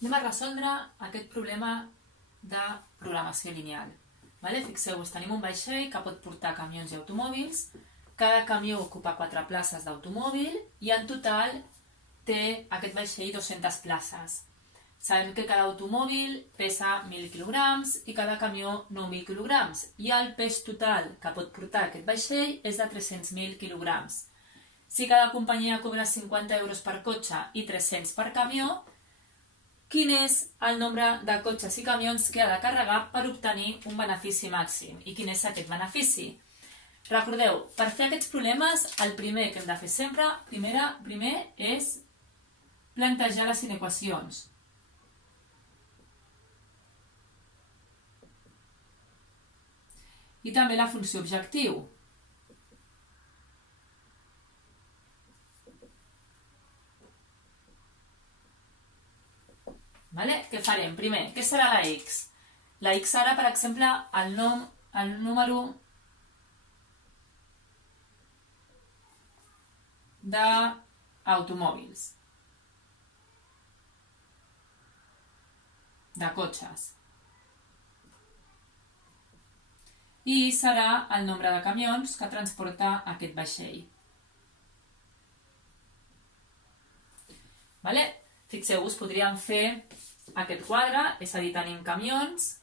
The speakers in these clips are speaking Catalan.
Anem a resoldre aquest problema de programació lineal. Fixeu-vos, tenim un vaixell que pot portar camions i automòbils. Cada camió ocupa 4 places d'automòbil i en total té aquest vaixell 200 places. Sabem que cada automòbil pesa 1.000 quilograms i cada camió 9.000 quilograms i el pes total que pot portar aquest vaixell és de 300.000 quilograms. Si cada companyia cobra 50 euros per cotxe i 300 per camió, quin és el nombre de cotxes i camions que ha de carregar per obtenir un benefici màxim? I quin és aquest benefici? Recordeu, per fer aquests problemes, el primer que hem de fer sempre, primer és plantejar les inequacions. I també la funció objectiu. Què farem? Primer, què serà la x? La x serà, per exemple, el número d'automòbils, de cotxes. I serà el nombre de camions que transporta aquest vaixell. Fixeu-vos, podríem fer aquest quadre, és a dir, tenim camions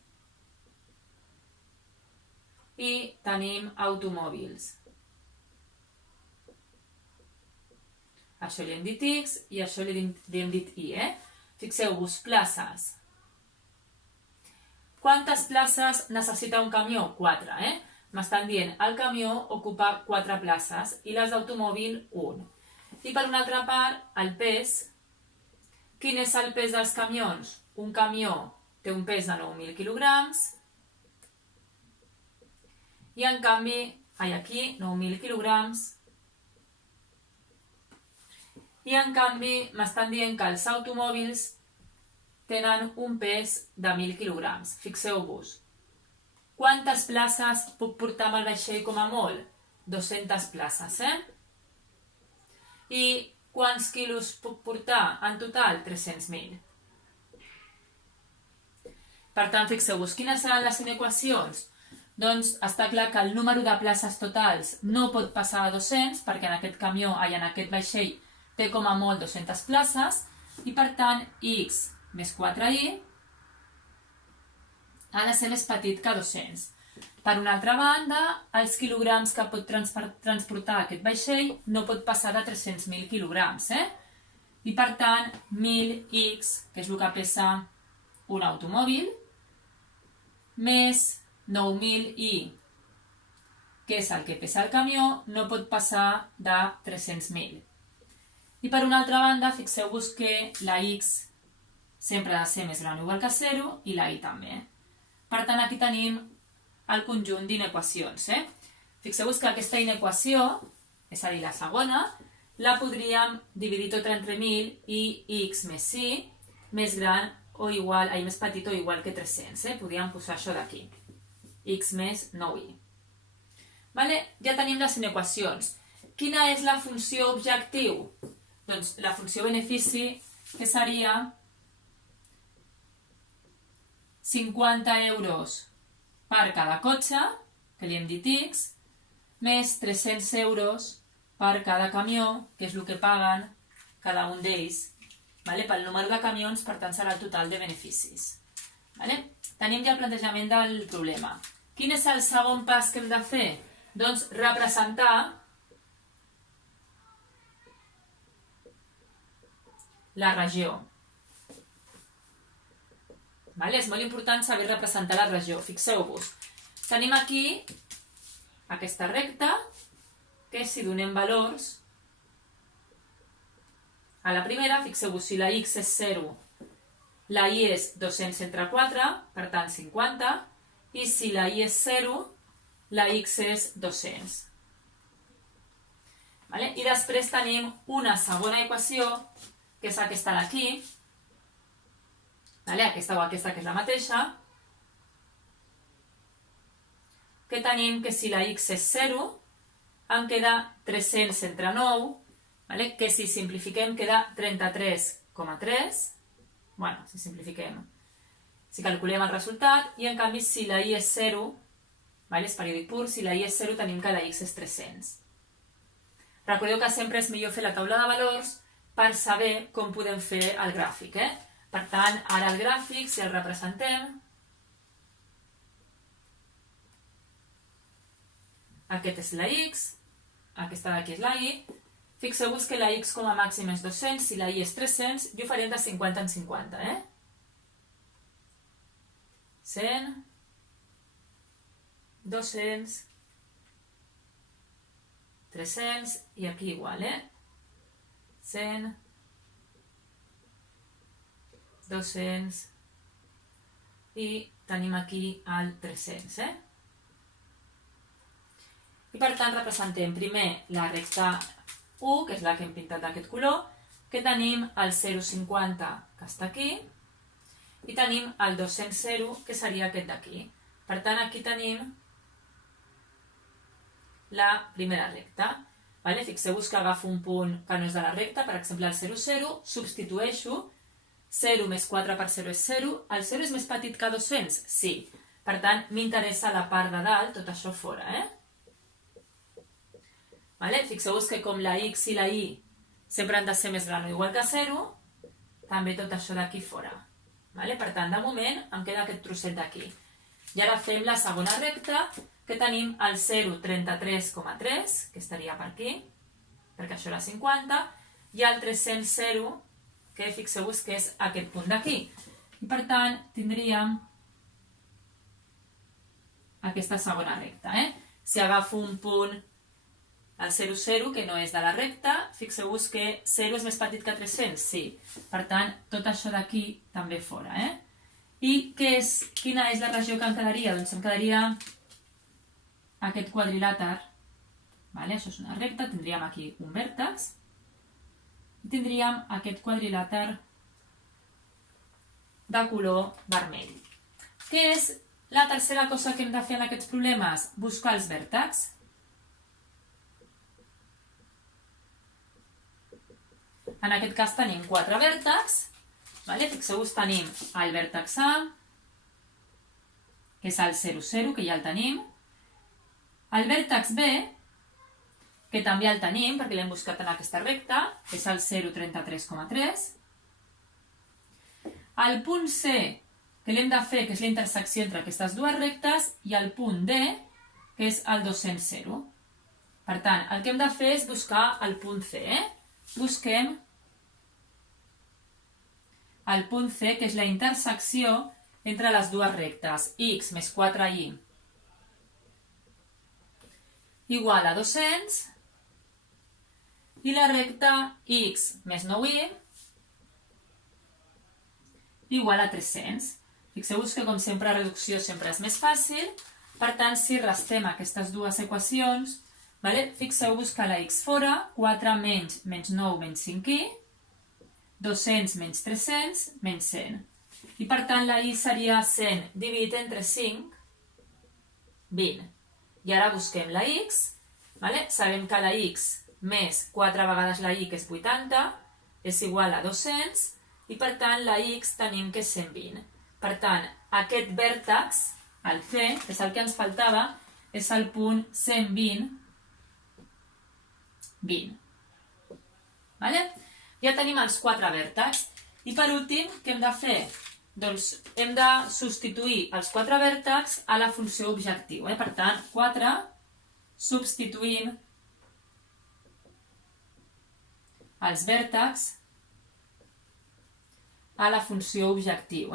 i tenim automòbils. Això li hem dit x i això li hem dit y. Fixeu-vos, places. Quantes places necessita un camió? 4. M'estan dient, el camió ocupa 4 places i les d'automòbil 1. I per una altra part, el pes. Quin és el pes dels camions? Un camió té un pes de 9.000 quilograms i en canvi, aquí, 9.000 quilograms, i en canvi m'estan dient que els automòbils tenen un pes de 1.000 quilograms. Fixeu-vos, quantes places puc portar amb el vaixell com a molt? 200 places, I quants quilos puc portar? En total, 300.000. Per tant, fixeu-vos, quines seran les inequacions? Doncs està clar que el número de places totals no pot passar a 200, perquè en aquest camió, en aquest vaixell, té com a molt 200 places, i per tant, x més 4y ha de ser més petit que 200. Per una altra banda, els quilograms que pot transportar aquest vaixell no pot passar de 300.000 quilograms. I per tant, 1.000x, que és el que pesa un automòbil, més 9.000y, que és el que pesa el camió, no pot passar de 300.000. I per una altra banda, fixeu-vos que la x sempre ha de ser més gran o igual que 0 i la y també. Per tant, aquí tenim el conjunt d'inequacions. Fixeu-vos que aquesta inequació, és a dir, la segona, la podríem dividir tota entre 1.000 i x més y més gran o igual, més petit o igual que 300. Podríem posar això d'aquí. X més 9y. Ja tenim les inequacions. Quina és la funció objectiu? Doncs la funció benefici, que seria 50 euros per cada cotxe, que li hem dit x, més 300 euros per cada camió, que és el que paguen cada un d'ells, pel número de camions, per tant serà el total de beneficis. Tenim ja el plantejament del problema. Quin és el segon pas que hem de fer? Doncs representar la regió. És molt important saber representar la regió. Fixeu-vos, tenim aquí aquesta recta que si donem valors a la primera, fixeu-vos, si la x és 0, la y és 200 entre 4, per tant 50, i si la y és 0, la x és 200. I després tenim una segona equació, que és aquesta d'aquí, aquesta o aquesta que és la mateixa, que tenim que si la x és 0, em queda 300 entre 9, que si simplifiquem queda 33,3, bueno, si simplifiquem, si calculem el resultat, i en canvi si la i és 0, és periòdic pur, si la i és 0 tenim que la x és 300. Recordeu que sempre és millor fer la taula de valors per saber com podem fer el gràfic. Per tant, ara el gràfic, si el representem, aquest és la x, aquesta d'aquí és la y. Fixeu-vos que la x com a màxim és 200, si la y és 300, i ho farem de 50 en 50, 100, 200, 300, i aquí igual, 100, 200, i tenim aquí el 300, I per tant representem primer la recta 1, que és la que hem pintat d'aquest color, que tenim el 0,50, que està aquí, i tenim el 200, que seria aquest d'aquí. Per tant, aquí tenim la primera recta. Fixeu-vos que agafo un punt que no és de la recta, per exemple el 0, 0, substitueixo, 0 més 4 per 0 és 0, el 0 és més petit que 200? Sí. Per tant, m'interessa la part de dalt, tot això fora, Fixeu-vos que com la x i la y sempre han de ser més gran o igual que 0, també tot això d'aquí fora. Per tant, de moment em queda aquest trosset d'aquí. I ara fem la segona recta, que tenim el 0,33,3, que estaria per aquí, perquè això era 50, i el 300,0, que fixeu-vos que és aquest punt d'aquí. I per tant, tindríem aquesta segona recta. Si agafo un punt, el 0, 0, que no és de la recta, fixeu-vos que 0 és més petit que 300, sí. Per tant, tot això d'aquí també fora, I quina és la regió que em quedaria? Doncs em quedaria aquest quadrilàter. Això és una recta, tindríem aquí un vèrtex, i tindríem aquest quadrilàter de color vermell. Què és la tercera cosa que hem de fer en aquests problemes? Buscar els vèrtexs. En aquest cas tenim 4 vèrtexs. Fixeu-vos, tenim el vèrtex A, que és el 0, 0, que ja el tenim. El vèrtex B, que també el tenim, perquè l'hem buscat en aquesta recta, que és el 0,33,3. El punt C, que l'hem de fer, que és la intersecció entre aquestes dues rectes, i el punt D, que és el 200,0. Per tant, el que hem de fer és buscar el punt C. Busquem el punt C, que és la intersecció entre les dues rectes, x més 4y igual a 200, i la recta x més 9y igual a 300. Fixeu-vos que, com sempre, la reducció sempre és més fàcil. Per tant, si restem aquestes dues equacions, fixeu-vos que la x fora, 4 menys 9 menys 5y, 200 menys 300 menys 100. I per tant la y seria 100 dividit entre 5, 20. I ara busquem la x. Sabem que la x més 4 vegades la y, que és 80, és igual a 200, i per tant la x tenim que és 120. Per tant, aquest vèrtex, el C, que és el que ens faltava, és el punt 120, 20. Ja tenim els 4 vèrtexs. I per últim, què hem de fer? Doncs hem de substituir els 4 vèrtexs a la funció objectiu. Per tant, 4 substituïm els vèrtexs a la funció objectiu.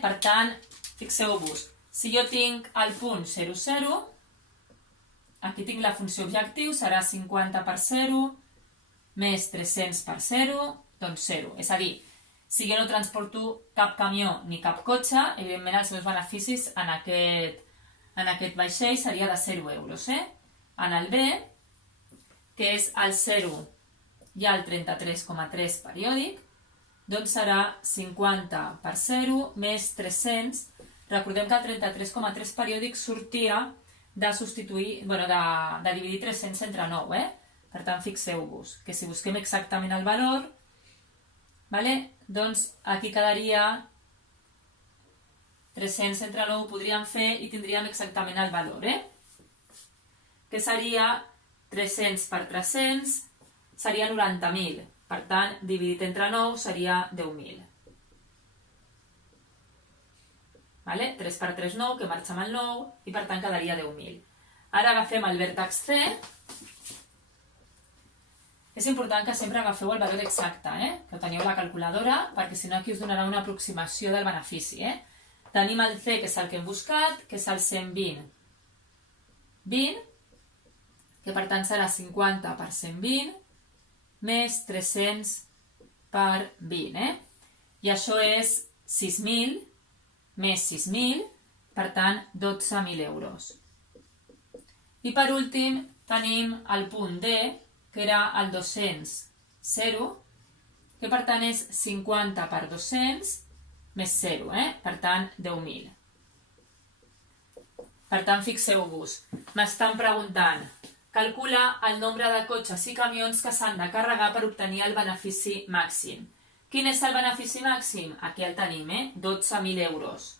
Per tant, fixeu-vos, si jo tinc el punt 0, 0, aquí tinc la funció objectiu, serà 50 per 0, més 300 per 0, doncs 0. És a dir, si jo no transporto cap camió ni cap cotxe, evidentment els meus beneficis en aquest vaixell seria de 0 euros. En el B, que és el 0 i el 33,3 periòdic, doncs serà 50 per 0 més 300. Recordem que el 33,3 periòdic sortia de substituir, de dividir 300 entre 9, Per tant, fixeu-vos que si busquem exactament el valor, vale? Doncs aquí quedaria 300 entre 9 podríem fer i tindríem exactament el valor, que seria 300 per 300, seria 90.000. Per tant, dividit entre 9 seria 10.000. Vale? 3 per 3, 9, que marxa amb el 9, i per tant quedaria 10.000. Ara agafem el vèrtex C. És important que sempre agafeu el valor exacte, que ho teniu a la calculadora, perquè si no aquí us donarà una aproximació del benefici. Tenim el C, que és el que hem buscat, que és el 120. 20, que per tant serà 50 per 120, més 300 per 20. I això és 6.000 més 6.000, per tant 12.000 euros. I per últim tenim el punt D, que era el 200, 0, que per tant és 50 per 200 més 0, per tant 10.000. Per tant, fixeu-vos, m'estan preguntant, calcula el nombre de cotxes i camions que s'han de carregar per obtenir el benefici màxim. Quin és el benefici màxim? Aquí el tenim, 12.000 euros.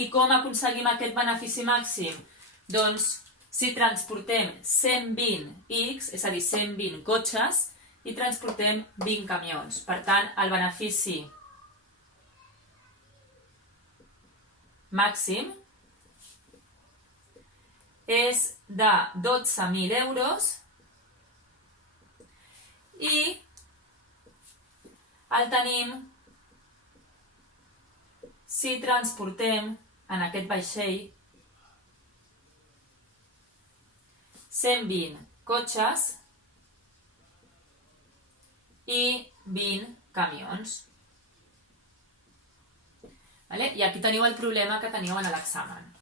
I com aconseguim aquest benefici màxim? Doncs, si transportem 120X, és a dir, 120 cotxes, i transportem 20 camions. Per tant, el benefici màxim és de 12.000 euros i el tenim si transportem en aquest vaixell 120 cotxes i 20 camions. I aquí teniu el problema que teníeu en l'examen.